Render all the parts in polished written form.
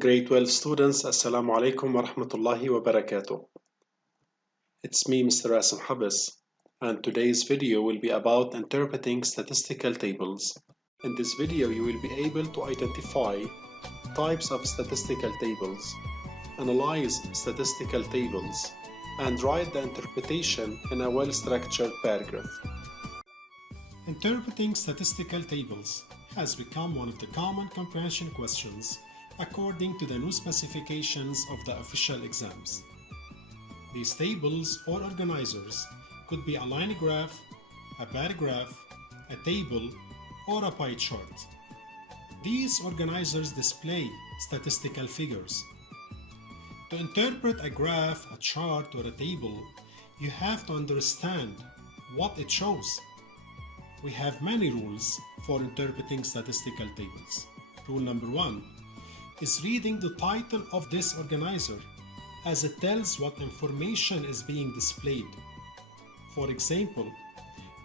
Grade 12 students, Assalamu alaikum wa rahmatullahi wa barakatuh. It's me, Mr. Asim Habis, and today's video will be about interpreting statistical tables. In this video, you will be able to identify types of statistical tables, analyze statistical tables, and write the interpretation in a well-structured paragraph. Interpreting statistical tables has become one of the common comprehension questions according to the new specifications of the official exams. These tables or organizers could be a line graph, a bar graph, a table, or a pie chart. These organizers display statistical figures. To interpret a graph, a chart, or a table, you have to understand what it shows. We have many rules for interpreting statistical tables. Rule number 1 is reading the title of this organizer, as it tells what information is being displayed. For example,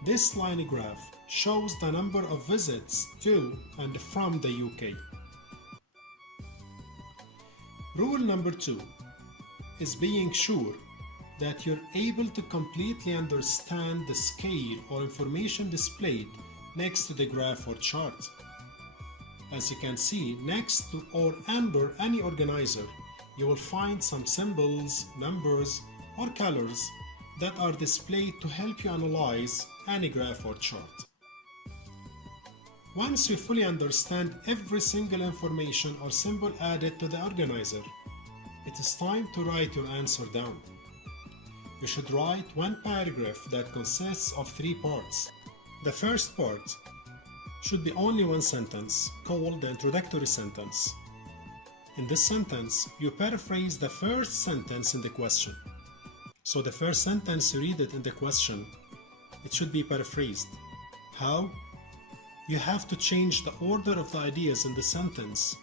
this line graph shows the number of visits to and from the UK. Rule number 2 is being sure that you're able to completely understand the scale or information displayed next to the graph or chart. As you can see, next to or under any organizer, you will find some symbols, numbers, or colors that are displayed to help you analyze any graph or chart. Once you fully understand every single information or symbol added to the organizer, it is time to write your answer down. You should write one paragraph that consists of 3 parts. The first part should be only one sentence, called the introductory sentence. In this sentence, you paraphrase the first sentence in the question. So the first sentence, you read it in the question, it should be paraphrased. How? You have to change the order of the ideas in the sentence,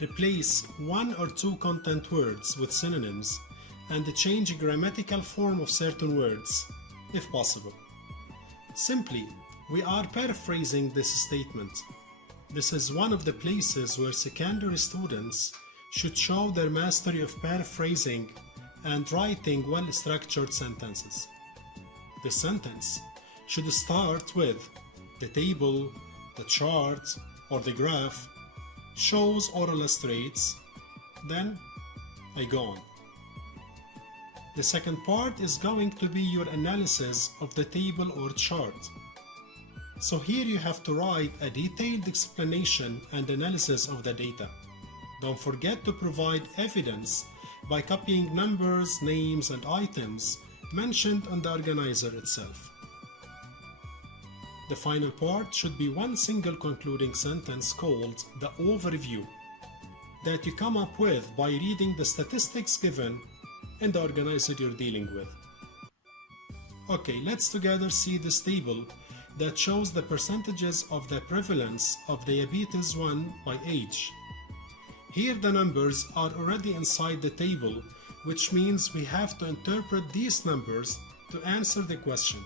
replace 1 or 2 content words with synonyms, and change grammatical form of certain words, if possible. Simply, we are paraphrasing this statement. This is one of the places where secondary students should show their mastery of paraphrasing and writing well-structured sentences. The sentence should start with the table, the chart, or the graph shows or illustrates, then I go on. The second part is going to be your analysis of the table or chart. So here you have to write a detailed explanation and analysis of the data. Don't forget to provide evidence by copying numbers, names, and items mentioned on the organizer itself. The final part should be one single concluding sentence called the overview that you come up with by reading the statistics given in the organizer you're dealing with. Okay, let's together see this table that shows the percentages of the prevalence of diabetes 1 by age. Here the numbers are already inside the table, which means we have to interpret these numbers to answer the question: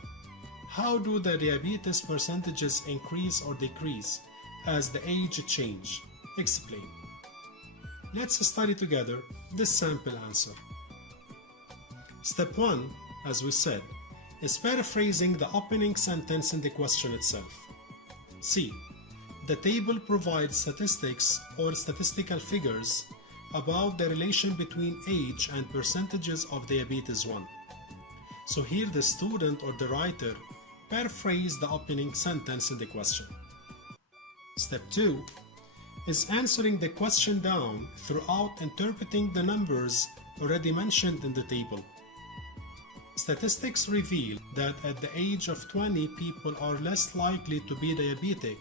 how do the diabetes percentages increase or decrease as the age change? Explain. Let's study together this sample answer. Step 1, as we said, is paraphrasing the opening sentence in the question itself. C. The table provides statistics or statistical figures about the relation between age and percentages of diabetes 1. So here the student or the writer paraphrase the opening sentence in the question. Step 2 is answering the question down throughout interpreting the numbers already mentioned in the table. Statistics reveal that at the age of 20, people are less likely to be diabetic,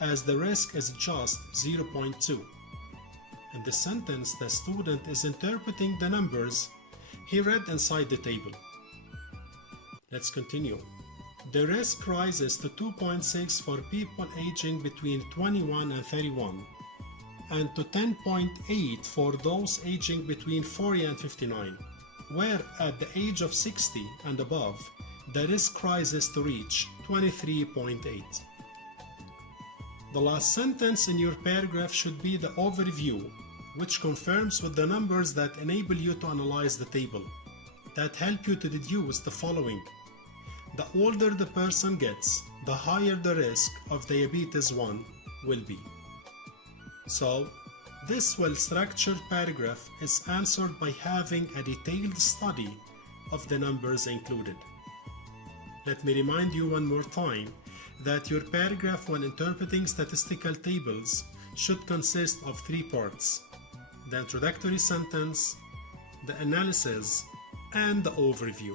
as the risk is just 0.2. In this sentence, the student is interpreting the numbers he read inside the table. Let's continue. The risk rises to 2.6 for people aging between 21 and 31, and to 10.8 for those aging between 40 and 59. Where at the age of 60 and above, the risk rises to reach 23.8. The last sentence in your paragraph should be the overview which confirms with the numbers that enable you to analyze the table, that help you to deduce the following. The older the person gets, the higher the risk of diabetes 1 will be. So, this well-structured paragraph is answered by having a detailed study of the numbers included. Let me remind you one more time that your paragraph when interpreting statistical tables should consist of 3 parts: the introductory sentence, the analysis, and the overview.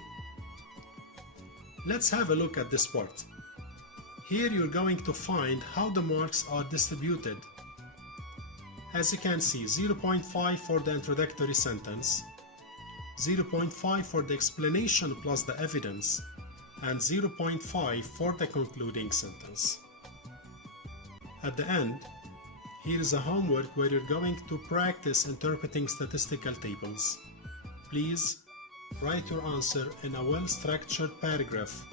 Let's have a look at this part. Here you're going to find how the marks are distributed. As you can see, 0.5 for the introductory sentence, 0.5 for the explanation plus the evidence, and 0.5 for the concluding sentence. At the end, here is a homework where you're going to practice interpreting statistical tables. Please write your answer in a well-structured paragraph.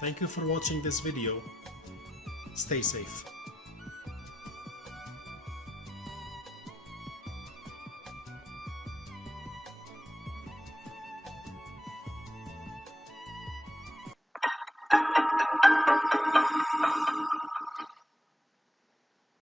Thank you for watching this video. Stay safe.